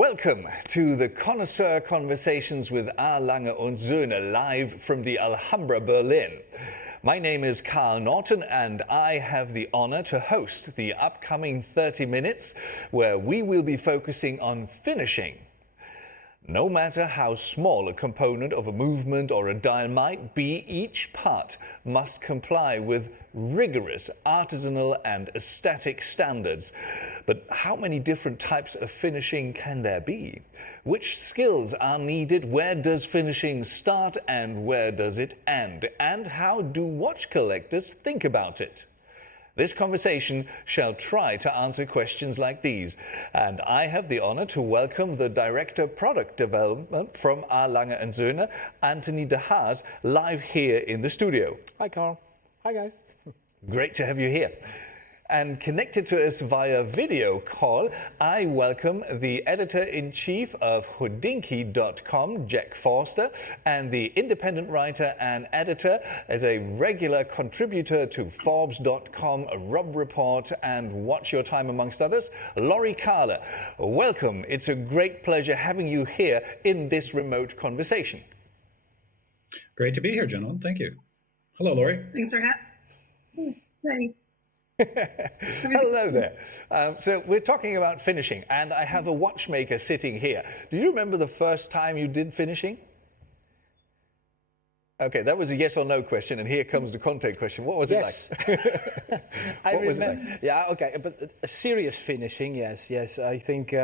Welcome to the Connoisseur Conversations with a.lange Söhne, live from the Alhambra, Berlin. My name is Naughton, and I have the honor to host the upcoming 30 minutes where we will be focusing on finishing. No matter how small a component of a movement or a dial might be, each part must comply with rigorous artisanal and aesthetic standards. But how many different types of finishing can there be? Which skills are needed? Where does finishing start and where does it end? And how do watch collectors think about it? This conversation shall try to answer questions like these, and I have the honor to welcome the Director Product Development from a.lange Söhne, Anthony de Haas, live here in the studio. Hi, Carl. Hi, guys. Great to have you here. And connected to us via video call, I welcome the editor-in-chief of Houdinki.com, Jack Forster, and the independent writer and editor as a regular contributor to Forbes.com, Rob Report, and Watch Your Time, amongst others, Laurie Kahle. Welcome. It's a great pleasure having you here in this remote conversation. Great to be here, gentlemen. Thank you. Hello, Laurie. Thanks for having me. Hey. Hello there. So we're talking about finishing, and I have a watchmaker sitting here. Do you remember the first time you did finishing? Okay, that was a yes or no question, and here comes the content question. What was it like? I remember. Yeah, okay, but serious finishing, yes. I think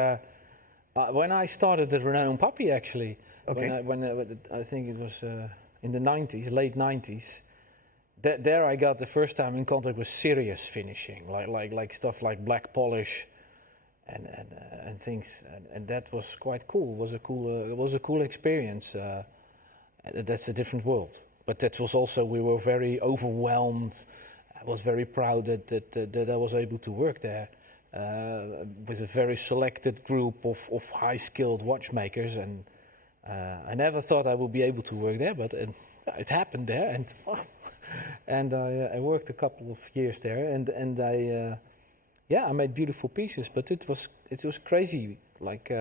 when I started at Renown Puppy, actually, okay. when I think it was in the 90s, late 90s. There I got the first time in contact with serious finishing, like stuff like black polish and things, and that was quite cool. It was a cool experience. That's a different world, but that was also, we were very overwhelmed. I was very proud that I was able to work there with a very selected group of high-skilled watchmakers, and I never thought I would be able to work there, but it happened there, and I worked a couple of years there, and I made beautiful pieces, but it was crazy, like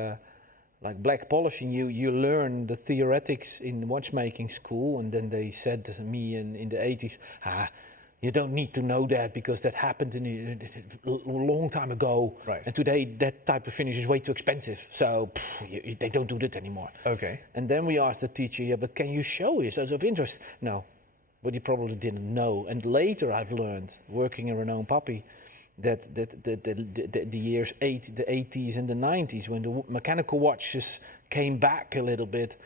black polishing. You learn the theoretics in watchmaking school, and then they said to me in the 80s, you don't need to know that because that happened a long time ago. Right. And today that type of finish is way too expensive. So they don't do that anymore. Okay. And then we asked the teacher, yeah, but can you show us as of interest? No, but he probably didn't know. And later I've learned, working in Renown Puppy, that the years the 80s and the 90s, when the mechanical watches came back a little bit,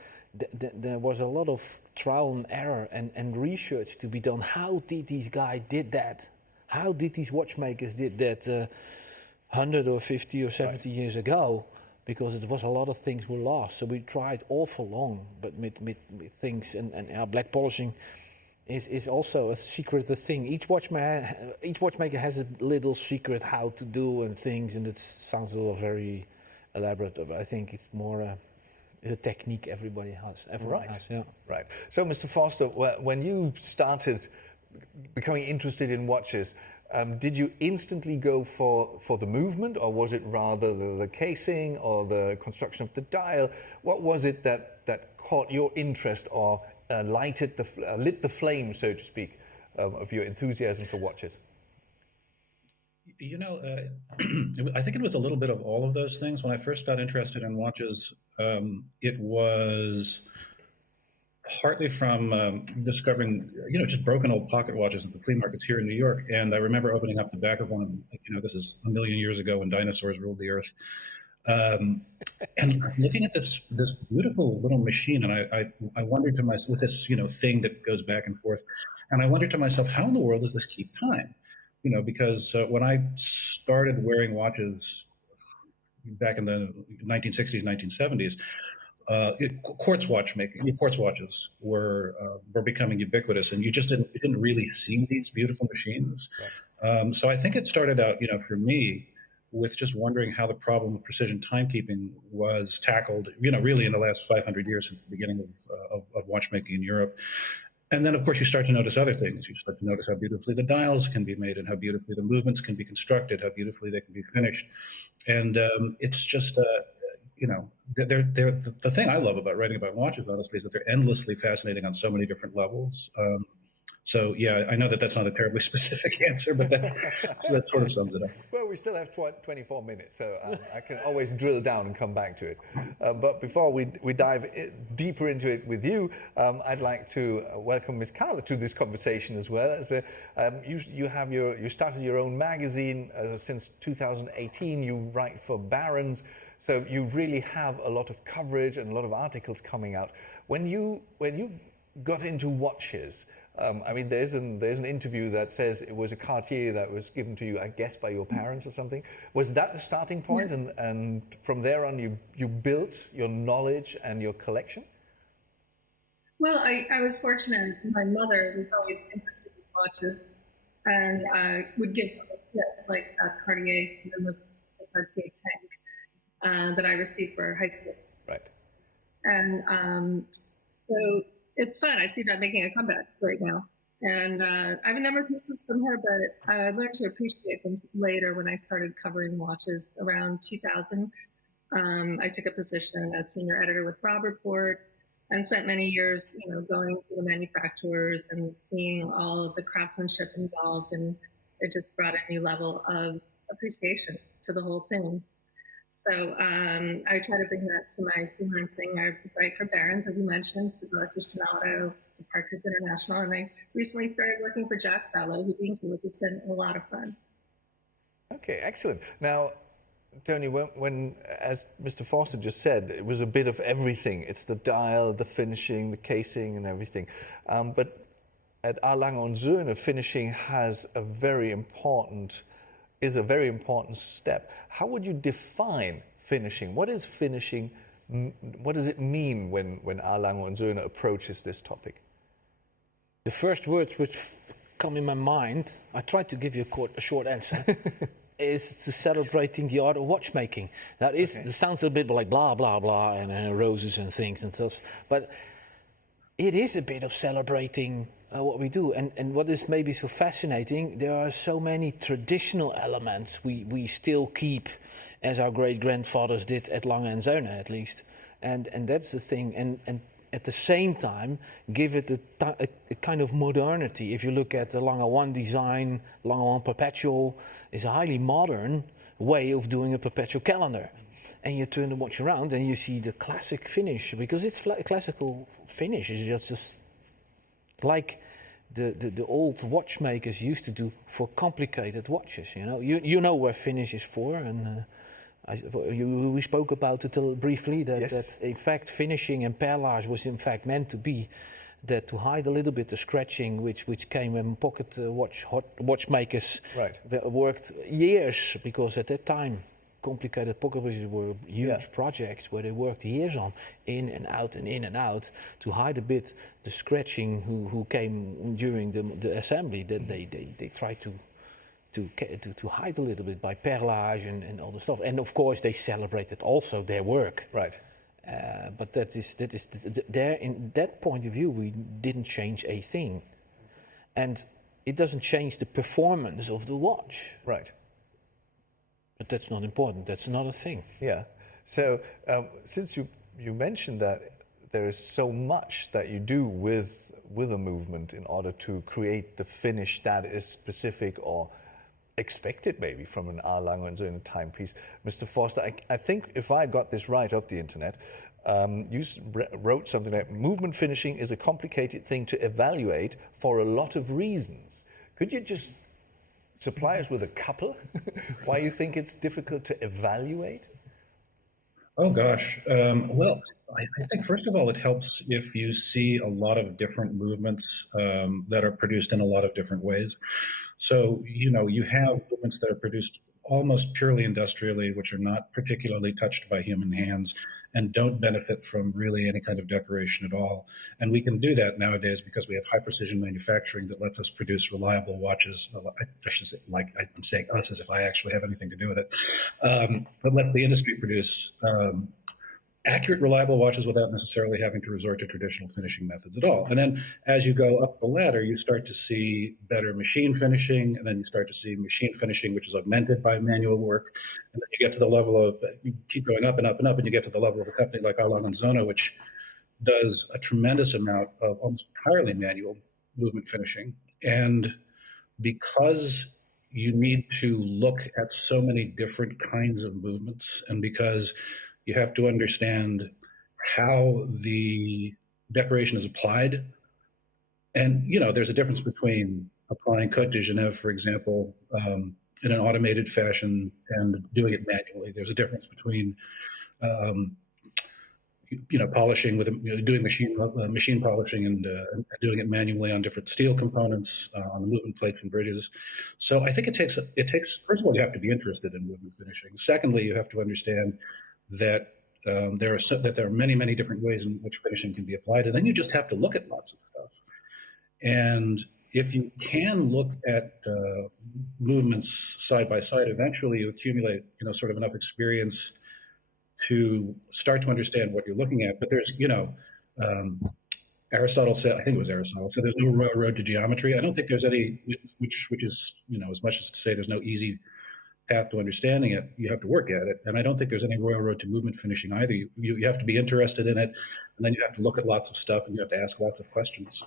there was a lot of trial and error and research to be done. How did these guys did that? How did these watchmakers did that 100 or 50 or 70 years ago? Because it was a lot of things were lost. So we tried awful long, but with things and black polishing is also a secret thing. Each watchmaker has a little secret how to do and things, and it sounds a little very elaborate. But I think it's more a technique everybody has. Everyone has, yeah. Right. So, Mr. Forster, when you started becoming interested in watches, did you instantly go for the movement, or was it rather the casing or the construction of the dial? What was it that caught your interest or lit the flame, so to speak, of your enthusiasm for watches? You know, I think it was a little bit of all of those things. When I first got interested in watches, it was partly from discovering, just broken old pocket watches at the flea markets here in New York. And I remember opening up the back of one, this is a million years ago when dinosaurs ruled the earth. And looking at this beautiful little machine, and I wondered to myself, with this, thing that goes back and forth, and I wondered to myself, how in the world does this keep time? Because when I started wearing watches back in the 1960s, 1970s, quartz watches were becoming ubiquitous, and you didn't really see these beautiful machines. Right. So I think it started out, for me, with just wondering how the problem of precision timekeeping was tackled, really in the last 500 years since the beginning of watchmaking in Europe. And then, of course, you start to notice other things. You start to notice how beautifully the dials can be made and how beautifully the movements can be constructed, how beautifully they can be finished. And it's just, they're the thing I love about writing about watches, honestly, is that they're endlessly fascinating on so many different levels. So yeah, I know that that's not a terribly specific answer, but so that sort of sums it up. Well, we still have 24 minutes, so I can always drill down and come back to it. But before we dive deeper into it with you, I'd like to welcome Ms. Kahle to this conversation as well. As you started your own magazine since 2018. You write for Barron's, so you really have a lot of coverage and a lot of articles coming out. When you got into watches. I mean, there's an interview that says it was a Cartier that was given to you, I guess, by your parents or something. Was that the starting point? Yeah. And from there on, you built your knowledge and your collection? Well, I was fortunate. My mother was always interested in watches and would give gifts like a Cartier, the Cartier tank that I received for high school. Right. And so it's fun. I see that making a comeback right now. And I have a number of pieces from her, but I learned to appreciate them later when I started covering watches around 2000. I took a position as senior editor with Robb Report and spent many years, going to the manufacturers and seeing all of the craftsmanship involved. And it just brought a new level of appreciation to the whole thing. So I try to bring that to my freelancing. I write for Barron's, as you mentioned, Aficionado, Departures International, and I recently started working for Jack Sallow, Houdinki, which has been a lot of fun. Okay, excellent. Now, Tony, when as Mr. Forster just said, it was a bit of everything. It's the dial, the finishing, the casing, and everything. But at a.lange Söhne, finishing is a very important step. How would you define finishing? What is finishing? What does it mean when a.lange Söhne approaches this topic? The first words which come in my mind, I tried to give you a short answer, is to celebrating the art of watchmaking. That is, It sounds a bit like blah, blah, blah, and roses and things and stuff, but it is a bit of celebrating what we do. And what is maybe so fascinating, there are so many traditional elements we still keep as our great-grandfathers did at Lange Söhne, at least. And that's the thing. And at the same time, give it a kind of modernity. If you look at the Lange 1 design, Lange 1 Perpetual is a highly modern way of doing a perpetual calendar. And you turn the watch around and you see the classic finish, because it's classical finish. It's just like the old watchmakers used to do for complicated watches. You know where finish is for, and we spoke about it briefly. That in fact finishing and perlage was in fact meant to be that to hide a little bit the scratching, which came when pocket watchmakers worked years, because at that time complicated pocket watches were huge projects where they worked years on, in and out and in and out, to hide a bit the scratching who came during the assembly. That they tried to hide a little bit by perlage and all the stuff. And of course they celebrated also their work. Right. But that is there, in that point of view, we didn't change a thing, and it doesn't change the performance of the watch. Right. But that's not important. That's another thing. Yeah. So since you mentioned that there is so much that you do with a movement in order to create the finish that is specific or expected maybe from an a.lange Söhne timepiece. Mr. Forster, I think if I got this right off the internet, you wrote something like, movement finishing is a complicated thing to evaluate for a lot of reasons. Could you just supply us with a couple why you think it's difficult to evaluate? Oh gosh. Well, I think first of all, it helps if you see a lot of different movements that are produced in a lot of different ways. So, you have movements that are produced almost purely industrially, which are not particularly touched by human hands and don't benefit from really any kind of decoration at all. And we can do that nowadays because we have high precision manufacturing that lets us produce reliable watches. I should say, I'm saying us as if I actually have anything to do with it, but lets the industry produce accurate, reliable watches without necessarily having to resort to traditional finishing methods at all. And then as you go up the ladder, you start to see better machine finishing, and then you start to see machine finishing, which is augmented by manual work. And then you get to the level of, you keep going up and up and up, and you get to the level of a company like a.lange Söhne, which does a tremendous amount of almost entirely manual movement finishing. And because you need to look at so many different kinds of movements, and because you have to understand how the decoration is applied. And, there's a difference between applying Côte de Genève, for example, in an automated fashion and doing it manually. There's a difference between, polishing with, doing machine polishing and doing it manually on different steel components, on the movement plates and bridges. So I think it takes, first of all, you have to be interested in movement finishing. Secondly, you have to understand that there are many, many different ways in which finishing can be applied, and then you just have to look at lots of stuff. And if you can look at movements side by side, eventually you accumulate, sort of enough experience to start to understand what you're looking at. But there's, Aristotle said, I think it was Aristotle, said there's no road to geometry. I don't think there's any, which is, as much as to say there's no easy path to understanding it. You have to work at it. And I don't think there's any royal road to movement finishing either. You have to be interested in it, and then you have to look at lots of stuff, and you have to ask lots of questions.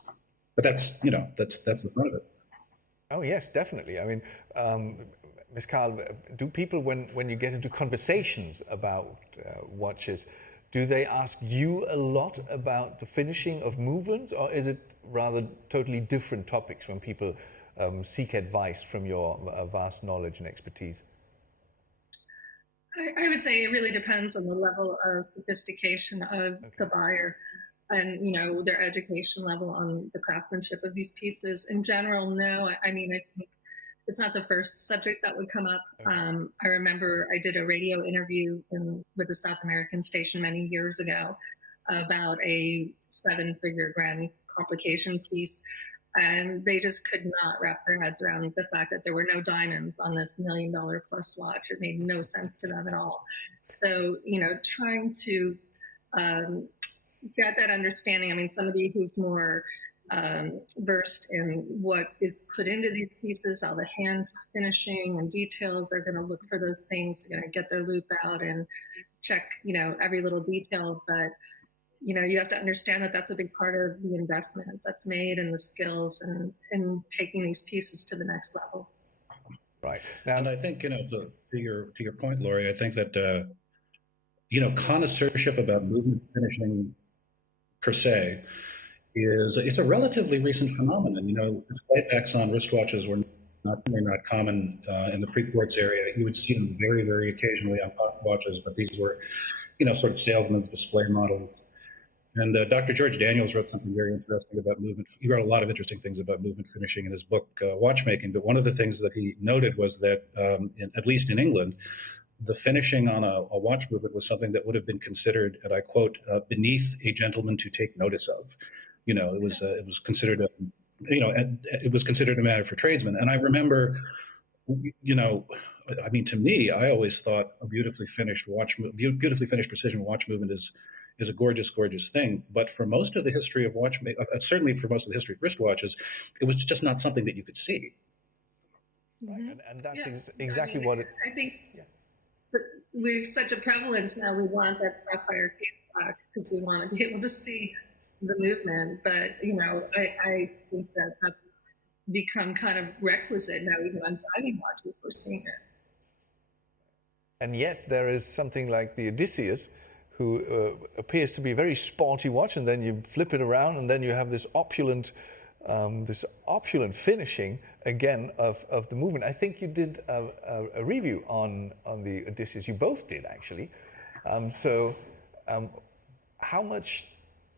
But that's the fun of it. Oh, yes, definitely. I mean, Ms. Kahle, do people, when you get into conversations about watches, do they ask you a lot about the finishing of movements, or is it rather totally different topics when people seek advice from your vast knowledge and expertise? I would say it really depends on the level of sophistication of the buyer and, their education level on the craftsmanship of these pieces. In general, no. I think it's not the first subject that would come up. I remember I did a radio interview with a South American station many years ago about a 7-figure grand complication piece. And they just could not wrap their heads around the fact that there were no diamonds on this $1 million plus watch. It made no sense to them at all. So, trying to get that understanding. I mean, somebody who's more versed in what is put into these pieces, how the hand finishing and details are going to look for those things, going to get their loop out and check, every little detail. But you have to understand that that's a big part of the investment that's made and the skills and taking these pieces to the next level. Right. Now, and I think, to your point, Lori, I think that, connoisseurship about movement finishing per se it's a relatively recent phenomenon. Display backs on wristwatches were not common in the pre-quartz area. You would see them very, very occasionally on pocket watches, but these were, sort of salesman's display models. And Dr. George Daniels wrote something very interesting about movement. He wrote a lot of interesting things about movement finishing in his book, Watchmaking. But one of the things that he noted was that, at least in England, the finishing on a watch movement was something that would have been considered, and I quote, beneath a gentleman to take notice of. It was considered a matter for tradesmen. And I remember, to me, I always thought a beautifully finished precision watch movement is a gorgeous, gorgeous thing. But for most of the history of certainly for most of the history of wristwatches, it was just not something that you could see. Right. And that's exactly what it. I think we've such a prevalence now. We want that sapphire case back because we want to be able to see the movement. But I think that that's become kind of requisite now, even on diving watches. We're seeing it. And yet there is something like the Odysseus, who appears to be a very sporty watch, and then you flip it around, and then you have this opulent finishing again of the movement. I think you did a review on the Odysseus. You both did, actually. How much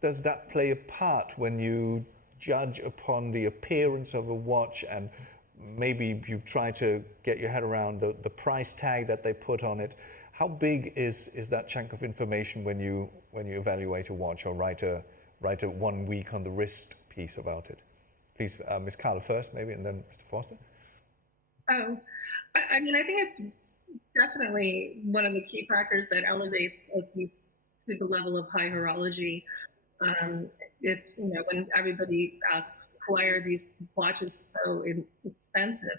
does that play a part when you judge upon the appearance of a watch, and maybe you try to get your head around the price tag that they put on it? How big is that chunk of information when you evaluate a watch or write a 1 week on the wrist piece about it? Please, Ms. Kahle first, maybe, and then Mr. Forster. Oh, I think it's definitely one of the key factors that elevates a piece to the level of high horology. It's, you know, when everybody asks, why are these watches so expensive?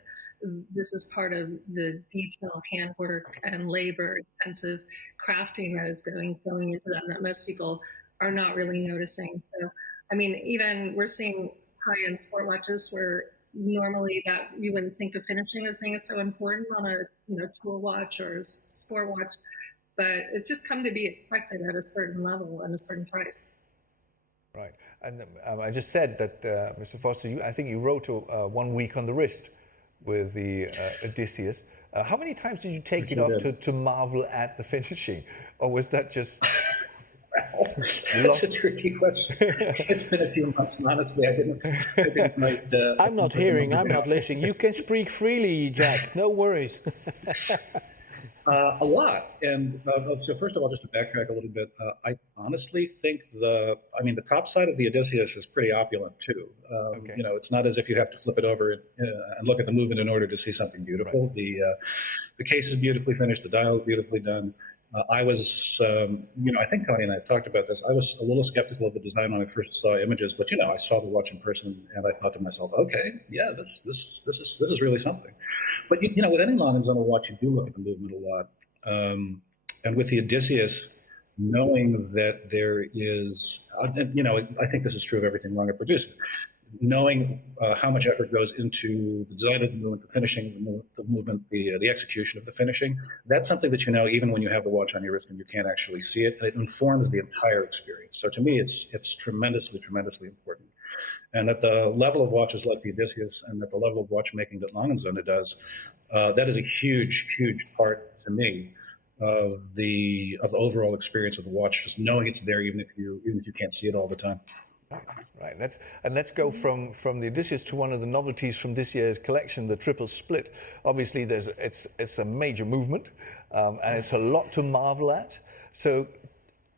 This is part of the detail, handwork, and labor intensive crafting that is going into them that most people are not really noticing. So, I mean, even we're seeing high-end sport watches where normally that you wouldn't think of finishing as being so important on a, you know, tool watch or sport watch, but it's just come to be expected at a certain level and a certain price. Right. And I just said that, Mr. Forster, I think you wrote 1 week on the wrist with the Odysseus. How many times did you take it off to marvel at the finishing? Or was that just... That's a tricky question. It's been a few months, and honestly, I didn't write... I'm not hearing, I'm not listening. You can speak freely, Jack. No worries. A lot. And so first of all, just to backtrack a little bit, I honestly think the top side of the Odysseus is pretty opulent too. You know, it's not as if you have to flip it over and look at the movement in order to see something beautiful. Right. The case is beautifully finished. The dial is beautifully done. I was, you know, I think Connie and I have talked about this. I was a little skeptical of the design when I first saw images, but you know, I saw the watch in person and I thought to myself, okay, yeah, this is really something. But you know, with any Lange Söhne watch, you do look at the movement a lot. And with the Odysseus, knowing that there is, you know, I think this is true of everything Lange produces. Knowing how much effort goes into the design of the movement, the finishing, the movement, the execution of the finishing, that's something that you know even when you have the watch on your wrist and you can't actually see it, and it informs the entire experience. So to me, it's tremendously, tremendously important. And at the level of watches like the Odysseus and at the level of watchmaking that Lange Söhne does, that is a huge, huge part to me of the overall experience of the watch, just knowing it's there even if you can't see it all the time. Right. Let's go from the Odysseus to one of the novelties from this year's collection, the triple split. Obviously, it's a major movement, and it's a lot to marvel at. So,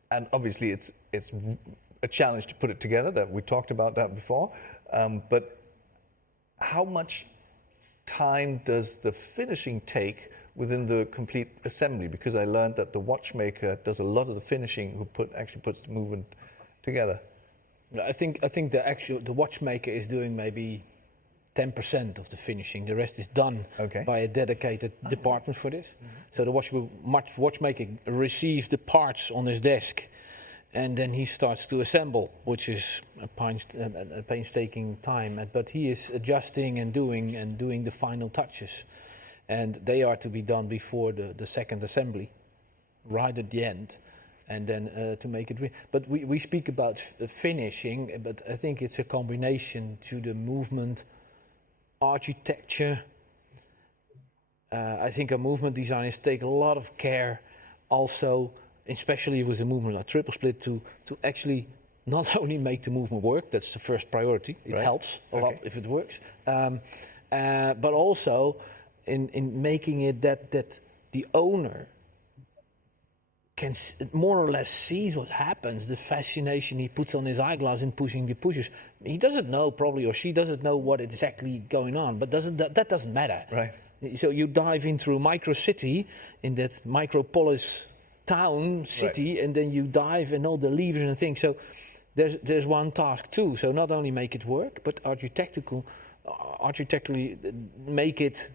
and obviously, it's a challenge to put it together. That we talked about that before. But how much time does the finishing take within the complete assembly? Because I learned that the watchmaker does a lot of the finishing, who actually puts the movement together. I think the watchmaker is doing maybe 10% of the finishing. The rest is done by a dedicated department for this. Mm-hmm. So the watchmaker receives the parts on his desk, and then he starts to assemble, which is a painstaking time. But he is adjusting and doing the final touches, and they are to be done before the second assembly, right at the end. And then to make it... But we speak about finishing, but I think it's a combination to the movement, architecture. I think our movement designers take a lot of care also, especially with the movement like triple split, to actually not only make the movement work, that's the first priority, it helps a lot if it works, but also in making it that the owner can more or less sees what happens, the fascination he puts on his eyeglass in pushing the pushers. He doesn't know probably, or she doesn't know what is exactly going on, but that doesn't matter. Right. So you dive into a micro city, in that micropolis town city, and then you dive in all the levers and things. So there's one task too. So not only make it work, but architecturally make it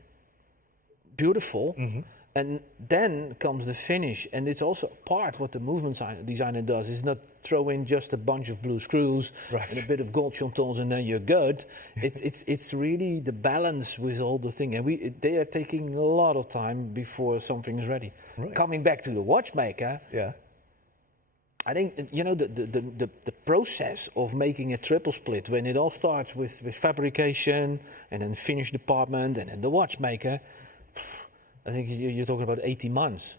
beautiful. Mm-hmm. And then comes the finish, and it's also part what the movement designer does. Is not throw in just a bunch of blue screws and a bit of gold chantons, and then you're good. It's really the balance with all the thing, and they are taking a lot of time before something is ready. Right. Coming back to the watchmaker, I think the process of making a triple split, when it all starts with fabrication and then finish department and then the watchmaker. I think you're talking about 18 months.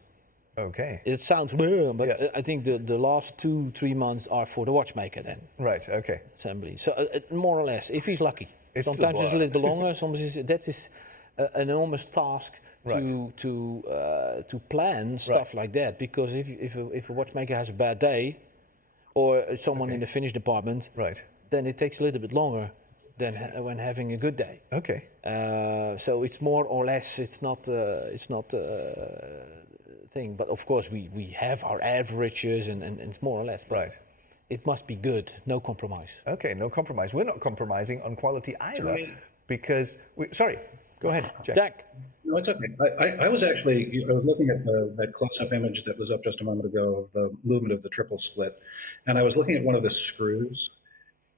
Okay. It sounds weird, but I think the last 2-3 months are for the watchmaker then. Right, okay. Assembly. So more or less, if he's lucky. Sometimes it's a little bit longer, sometimes that is an enormous task to plan stuff like that. Because if a watchmaker has a bad day, or someone in the finish department, then it takes a little bit longer than when having a good day. Okay. So it's more or less. It's not thing. But of course, we have our averages and it's more or less. But Right. it must be good, no compromise. Okay, no compromise. We're not compromising on quality either, because sorry, go ahead, Jack. Jack, No, it's okay. I was looking at that close-up image that was up just a moment ago of the movement of the triple split, and I was looking at one of the screws.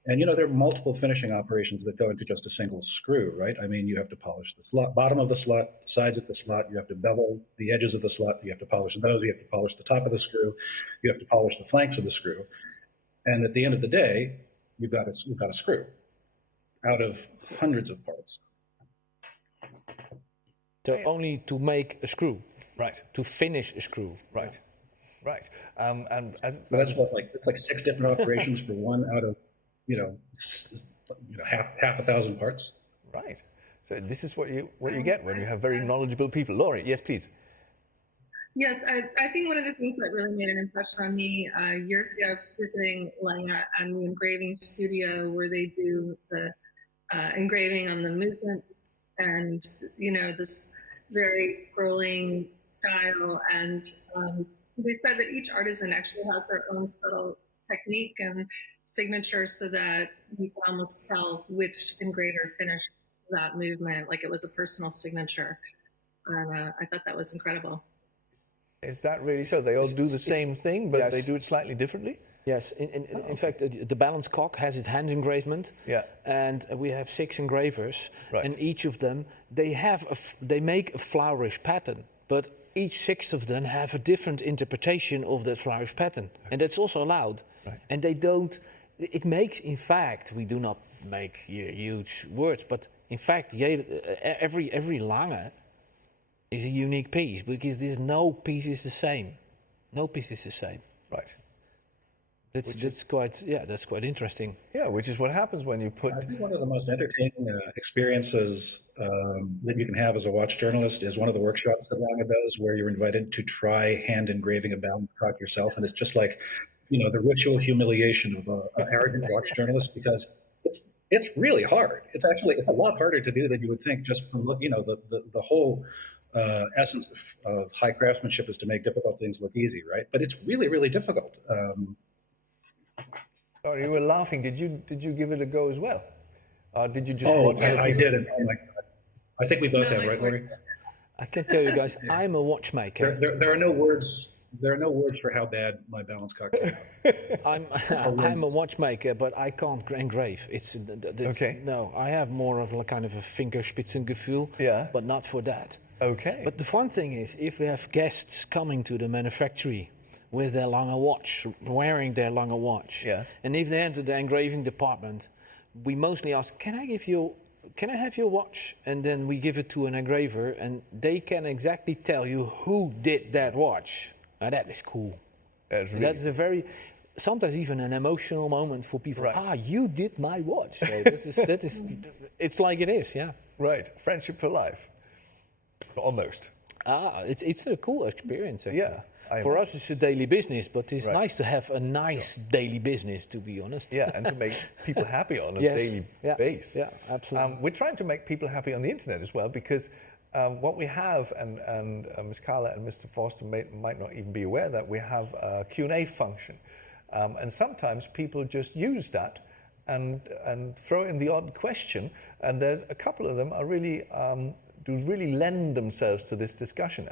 And there are multiple finishing operations that go into just a single screw, right? I mean, you have to polish the slot, bottom of the slot, sides of the slot. You have to bevel the edges of the slot. You have to polish those. You have to polish the top of the screw. You have to polish the flanks of the screw. And at the end of the day, you've got a screw out of hundreds of parts. so only to make a screw, Right, to finish a screw. right, right. And as But that's it's like 6 different operations for one out of half a thousand parts. right. So this is what you get when you have very knowledgeable people. Laurie, yes, please. Yes, I think one of the things that really made an impression on me years ago, visiting Lange and the engraving studio where they do the engraving on the movement and, this very scrolling style. And they said that each artisan actually has their own subtle technique and signature so that you can almost tell which engraver finished that movement, like it was a personal signature. And I thought that was incredible. Is that really so? They all do the same thing, but Yes. they do it slightly differently? Yes, in fact, the balance cock has its hand engravement. Yeah. And we have 6 engravers, Right. and each of them they make a flourish pattern, but each 6 of them have a different interpretation of that flourish pattern, and that's also allowed. Right. And they don't. It makes, in fact, we do not make huge words, but in fact, every Lange is a unique piece because there's no piece is the same. No piece is the same. Right. That's quite interesting. Yeah, which is what happens when you put. I think one of the most entertaining experiences that you can have as a watch journalist is one of the workshops that Lange does, where you're invited to try hand engraving a balance cock yourself, and it's just like, the ritual humiliation of an arrogant watch journalist, because it's really hard. It's a lot harder to do than you would think, just from the whole essence of high craftsmanship is to make difficult things look easy, right? But it's really, really difficult. Sorry, you were laughing. Did you give it a go as well? Did you just watch it? I did it. Oh my God. I think we both have, right, Laurie? I can tell you guys, I'm a watchmaker. There are no words. There are no words for how bad my balance cock came out. I'm a watchmaker, but I can't engrave. Okay. No, I have more of a kind of a Fingerspitzengefühl, Yeah. but not for that. Okay. But the fun thing is, if we have guests coming to the manufactory with their Lange watch, wearing their Lange watch, Yeah. and if they enter the engraving department, we mostly ask, can I have your watch? And then we give it to an engraver, and they can exactly tell you who did that watch. Now that is cool. That's really- That is a very, sometimes even an emotional moment for people. Right. You did my watch. So it's like it is, yeah. Right. Friendship for life. Almost. It's a cool experience, actually. Yeah. For us, it's a daily business, but it's Right. nice to have a nice daily business, to be honest. Yeah, and to make people happy on a Yes. daily Yeah. base. Yeah, absolutely. We're trying to make people happy on the internet as well, because what we have, and Ms. Kahle and Mr. Forster might not even be aware that we have a Q&A function. And sometimes people just use that and throw in the odd question, and there's a couple of them are really do really lend themselves to this discussion.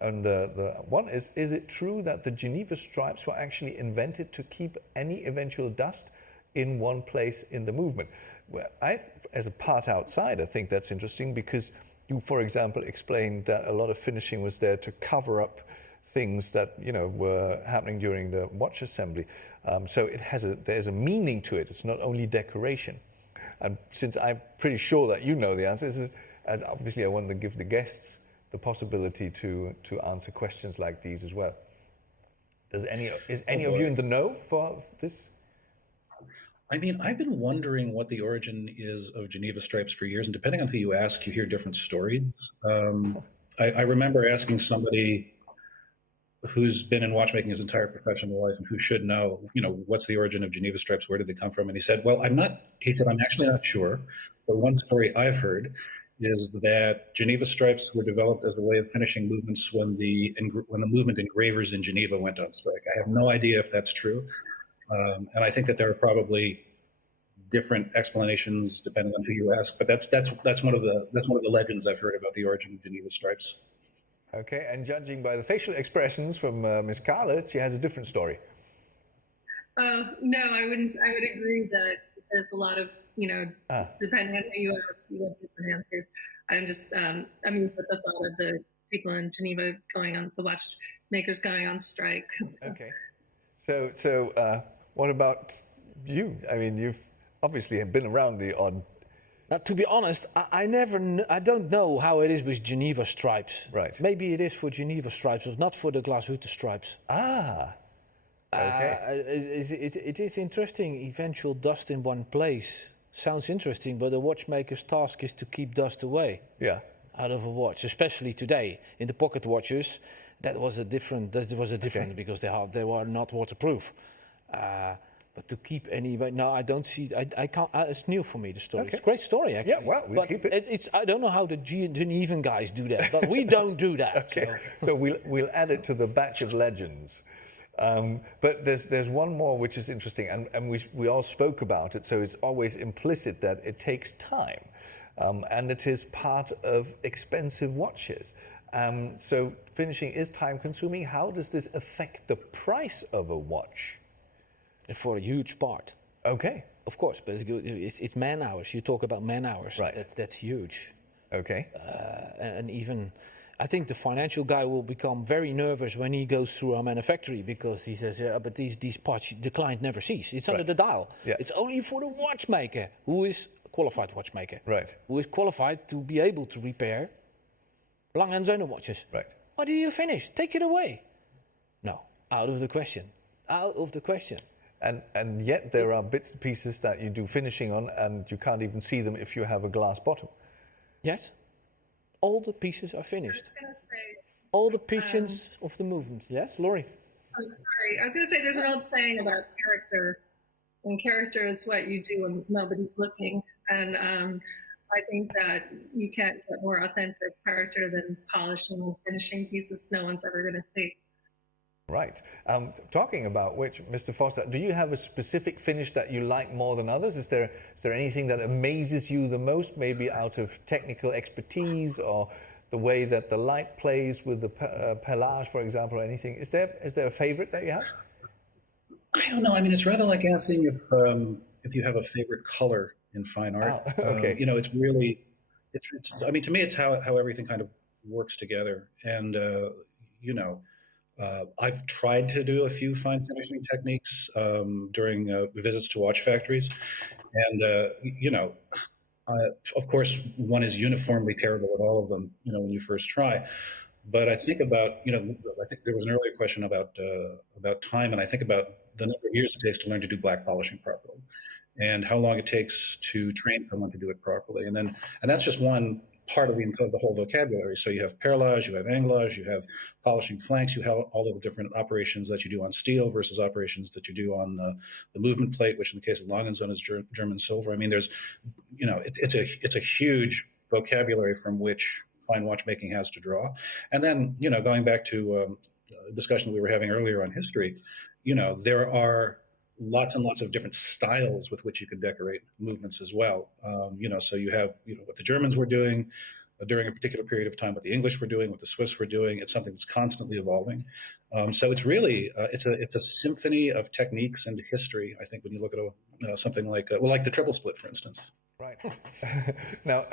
And the one is it true that the Geneva stripes were actually invented to keep any eventual dust in one place in the movement? Well, as a part outsider, think that's interesting, because you, for example, explained that a lot of finishing was there to cover up things that were happening during the watch assembly. So there's a meaning to it. It's not only decoration. And since I'm pretty sure that you know the answers, and obviously I want to give the guests the possibility to answer questions like these as well. Is any of you in the know for this? I mean, I've been wondering what the origin is of Geneva stripes for years, and depending on who you ask, you hear different stories. I remember asking somebody who's been in watchmaking his entire professional life and who should know, what's the origin of Geneva stripes? Where did they come from? And he said, well, I'm actually not sure. But one story I've heard is that Geneva stripes were developed as a way of finishing movements when the movement engravers in Geneva went on strike. I have no idea if that's true, and I think that there are probably different explanations depending on who you ask. But that's one of the legends I've heard about the origin of Geneva stripes. Okay, and judging by the facial expressions from Miss Kahle, she has a different story. No, I wouldn't. I would agree that there's a lot of, depending on who you ask, you have different answers. I'm just amused with the thought of the people in Geneva the watchmakers going on strike. Okay, so what about you? I mean, you've obviously been around the odd. Now, to be honest, I don't know how it is with Geneva stripes. Right. Maybe it is for Geneva stripes, but not for the glashütte stripes. Ah. Okay. It is interesting. Eventual dust in one place sounds interesting, but a watchmaker's task is to keep dust away. Yeah. Out of a watch, especially today in the pocket watches. That was a different Okay. because they were not waterproof. But to keep no, I don't see. I can't. It's new for me. The story. Okay. It's a great story, actually. Yeah, well, we'll keep it. It's. I don't know how the Genevan guys do that, but we don't do that. Okay. So we'll add it to the batch of legends. But there's one more which is interesting, and we all spoke about it. So it's always implicit that it takes time, and it is part of expensive watches. So finishing is time consuming. How does this affect the price of a watch? For a huge part. Okay. Of course, but it's man hours. You talk about man hours. Right. That's huge. Okay. And even, I think the financial guy will become very nervous when he goes through our manufactory because he says, yeah, but these parts the client never sees. It's under the dial. Yeah. It's only for the watchmaker, who is a qualified watchmaker. Right. Who is qualified to be able to repair Lange Söhne watches. Right. What do you finish? Take it away. No, out of the question. Out of the question. And yet there are bits and pieces that you do finishing on, and you can't even see them if you have a glass bottom. Yes. All the pieces are finished. I was going to say, All the pieces of the movement. Yes, Laurie? I'm sorry. I was going to say there's an old saying about character, and character is what you do when nobody's looking. And I think that you can't get more authentic character than polishing and finishing pieces no one's ever going to see. Right. Talking about which, Mr. Forster, do you have a specific finish that you like more than others? Is there anything that amazes you the most, maybe out of technical expertise or the way that the light plays with the pelage, for example, or anything? Is there a favorite that you have? I don't know. I mean, it's rather like asking if you have a favorite color in fine art. Okay. It's really, I mean, to me, it's how everything kind of works together. And, I've tried to do a few fine finishing techniques during visits to watch factories. And, of course, one is uniformly terrible at all of them, when you first try. But I think about, I think there was an earlier question about time, and I think about the number of years it takes to learn to do black polishing properly, and how long it takes to train someone to do it properly. And that's just one part of the whole vocabulary. So you have perlage, you have anglage, you have polishing flanks, you have all of the different operations that you do on steel versus operations that you do on the movement plate, which in the case of Lange Söhne is German silver. I mean, there's, it's a huge vocabulary from which fine watchmaking has to draw. And then, going back to a discussion we were having earlier on history, there are lots and lots of different styles with which you can decorate movements as well. So you have, what the Germans were doing during a particular period of time, what the English were doing, what the Swiss were doing. It's something that's constantly evolving. So it's really, it's a symphony of techniques and history. I think when you look at something like the triple split, for instance. Right. Now,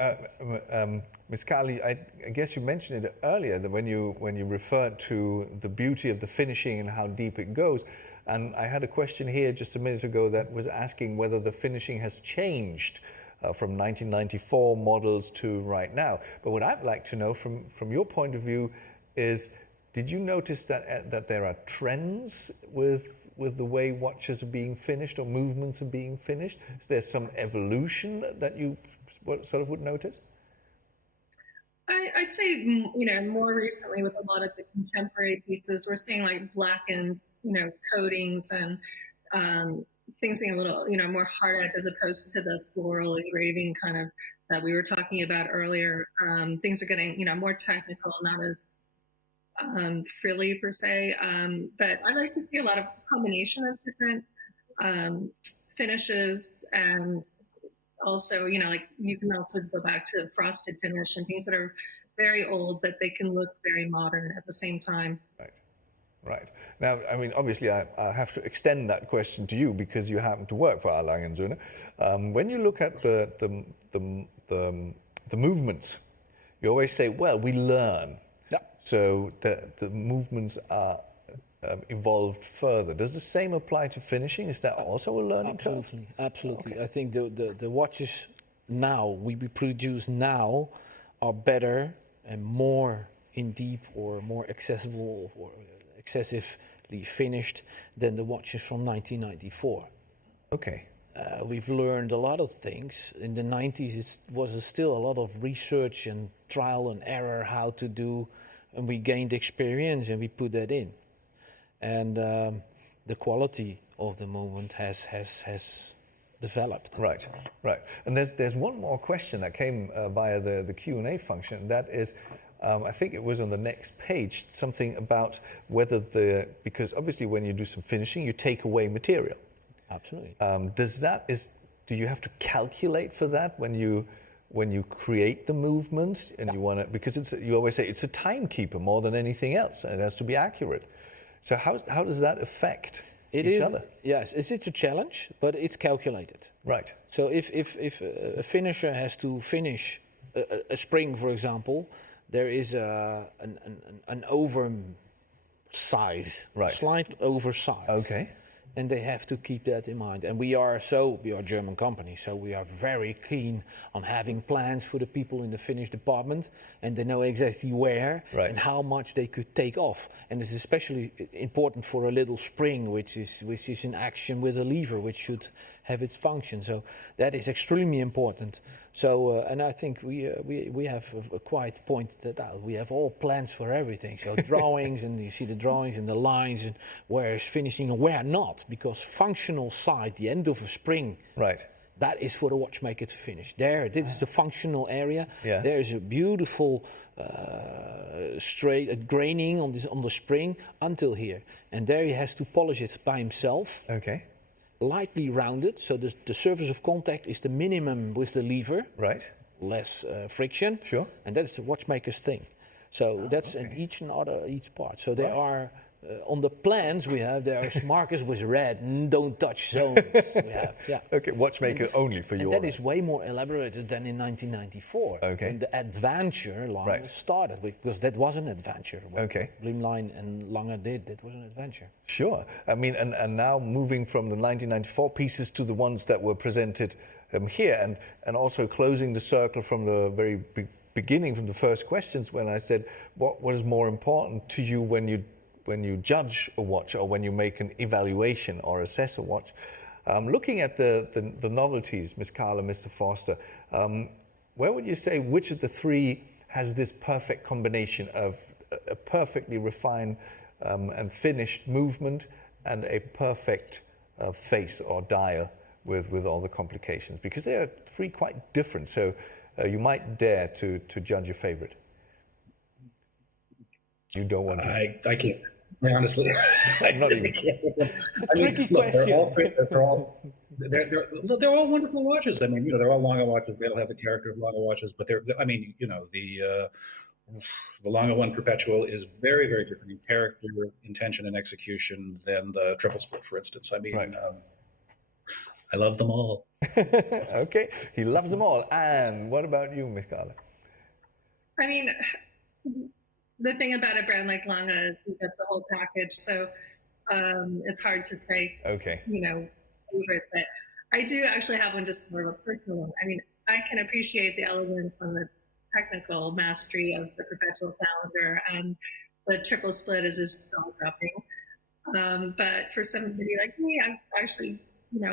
Ms. Kahle, I guess you mentioned it earlier that when you referred to the beauty of the finishing and how deep it goes. And I had a question here just a minute ago that was asking whether the finishing has changed from 1994 models to right now. But what I'd like to know from your point of view is, did you notice that there are trends with the way watches are being finished or movements are being finished? Is there some evolution that you sort of would notice? I'd say, more recently with a lot of the contemporary pieces, we're seeing like blackened, coatings and things being a little, more hard edge as opposed to the floral engraving kind of that we were talking about earlier. Things are getting, more technical, not as frilly per se. But I like to see a lot of combination of different finishes, and also, like you can also go back to frosted finish and things that are very old, but they can look very modern at the same time. Right. Now, I mean, obviously, I have to extend that question to you because you happen to work for Lange Söhne. When you look at the movements, you always say, well, we learn. Yeah. So the movements are evolved further. Does the same apply to finishing? Is that also a learning curve? Absolutely. Okay. I think the watches now, we produce now, are better and more in deep or more accessible or excessively finished than the watches from 1994. Okay. We've learned a lot of things. In the 90s, it was still a lot of research and trial and error how to do, and we gained experience and we put that in. And the quality of the movement has developed. Right. And there's one more question that came via the Q&A function. That is, I think it was on the next page, something about whether because obviously when you do some finishing, you take away material. Absolutely. Do you have to calculate for that when you create the movement and you want to, because you always say it's a timekeeper more than anything else, and it has to be accurate. So how does that affect each other? Yes, it's a challenge, but it's calculated. Right. So if a finisher has to finish a spring, for example, there is an oversize, right. Slight oversize. Okay. And they have to keep that in mind. And we are a German company, so we are very keen on having plans for the people in the finish department, and they know exactly where right. and how much they could take off. And it's especially important for a little spring, which is in action with a lever, which should have its function. So that is extremely important. So, and I think we have quite pointed out. We have all plans for everything. So drawings, and you see the drawings and the lines, and where is finishing and where not. Because functional side, the end of a spring, right, that is for the watchmaker to finish. This is the functional area. Yeah. There is a beautiful straight graining on the spring until here, and there he has to polish it by himself. Okay. Lightly rounded, so the surface of contact is the minimum with the lever. Right. Less friction. Sure. And that's the watchmaker's thing. So that's in each part. So there are on the plans we have, there are markers with red, don't touch zones. We have, yeah. Okay, watchmaker only for you. And that is way more elaborated than in 1994. Okay. When the adventure line started, because that was an adventure. Okay. Blimline and Lange did, that was an adventure. Sure. I mean, and now moving from the 1994 pieces to the ones that were presented here, and also closing the circle from the very beginning, from the first questions, when I said, what is more important to you when you judge a watch or when you make an evaluation or assess a watch? Looking at the novelties, Ms. Kahle, Mr. Forster, where would you say which of the three has this perfect combination of a perfectly refined and finished movement and a perfect face or dial with all the complications? Because they are three quite different, so you might dare to judge your favorite. You don't want to. I can't. Honestly, Not even. Tricky question. They're all wonderful watches. I mean, they're all Lange watches. They all have the character of Lange watches, but the Lange One Perpetual is very, very different in character, intention, and execution than the triple split, for instance. I mean, Right. I love them all. Okay, he loves them all. And what about you, Ms. Kahle? I mean, the thing about a brand like Lange is you get the whole package, so it's hard to say, Okay. favorite. But I do actually have one, just more of a personal one. I mean, I can appreciate the elegance and the technical mastery of the perpetual calendar, and the triple split is just jaw-dropping. But for somebody like me, I actually,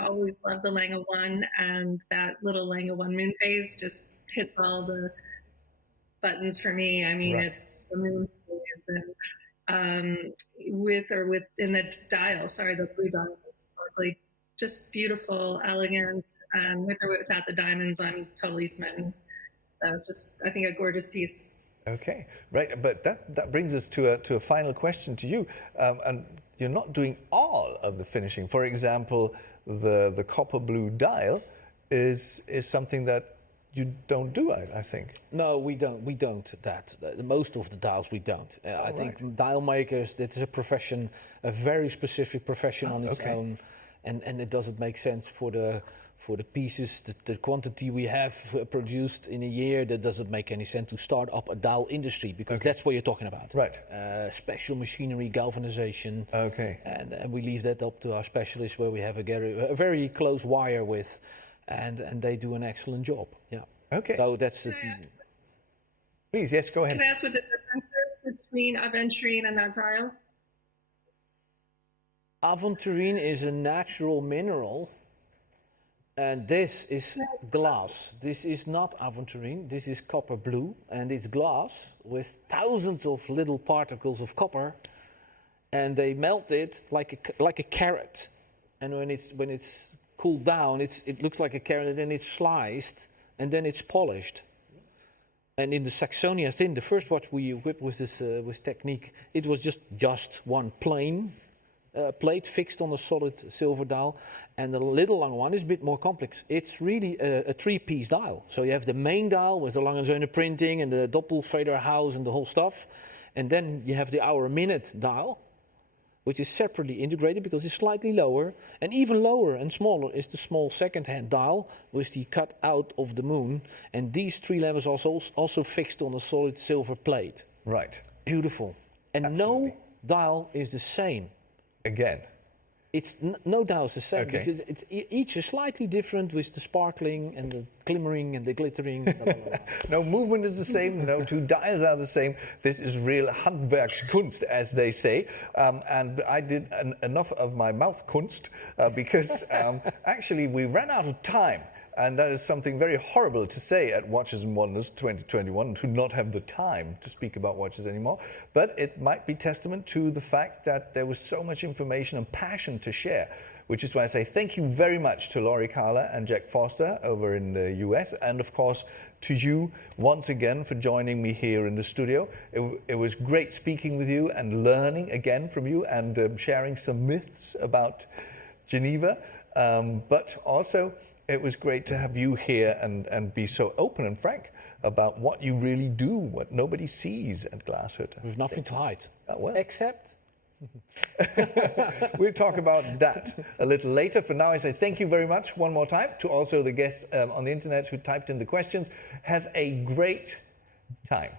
always loved the Lange One, and that little Lange One moon phase just hits all the buttons for me. I mean, Right. it's the moon phase, and within the dial, the blue dial, sparkly just beautiful, elegant, with or without the diamonds. I'm totally smitten. So it's just, I think, a gorgeous piece. Okay, right. But that brings us to a final question to you. And you're not doing all of the finishing. For example, the copper blue dial is something that you don't do, I think. No, we don't. We don't. Most of the dials we don't. I think dial makers. That is a profession, a very specific profession on its own, and it doesn't make sense for the pieces, the quantity we have produced in a year. That doesn't make any sense to start up a dial industry, because that's what you're talking about. Right. Special machinery, galvanization. Okay. And we leave that up to our specialists, where we have a very close wire with. And they do an excellent job. Yeah. Okay. So that's Please, yes, go ahead. Can I ask what the difference is between aventurine and that dial? Aventurine is a natural mineral, and this is glass. This is not aventurine. This is copper blue, and it's glass with thousands of little particles of copper, and they melt it like a carrot. And when it's cooled down, it looks like a carrot, and then it's sliced, and then it's polished. And in the Saxonia thin, the first watch we equipped with this technique, it was just one plain plate fixed on a solid silver dial, and the little Lange one is a bit more complex. It's really a three-piece dial. So you have the main dial with the Lange Söhne printing and the Doppelfeder house and the whole stuff, and then you have the hour-minute dial, which is separately integrated because it's slightly lower. And even lower and smaller is the small second-hand dial with the cut out of the moon. And these three levels are also fixed on a solid silver plate. Right. Beautiful. And Absolutely. no dial is the same. Again. It's no dial is the same, Okay. because each is slightly different, with the sparkling and the glimmering and the glittering. Blah, blah, blah. No movement is the same, no two dials are the same. This is real Handwerkskunst, as they say. And I did enough of my Mouthkunst because actually we ran out of time. And that is something very horrible to say at Watches and Wonders 2021, to not have the time to speak about watches anymore. But it might be testament to the fact that there was so much information and passion to share, which is why I say thank you very much to Laurie Kahle and Jack Forster over in the US, and of course to you once again for joining me here in the studio. It was great speaking with you and learning again from you, and sharing some myths about Geneva, but also it was great to have you here and be so open and frank about what you really do, what nobody sees at Glashütte. There's nothing to hide. Well. Except... We'll talk about that a little later. For now, I say thank you very much one more time to also the guests on the internet who typed in the questions. Have a great time.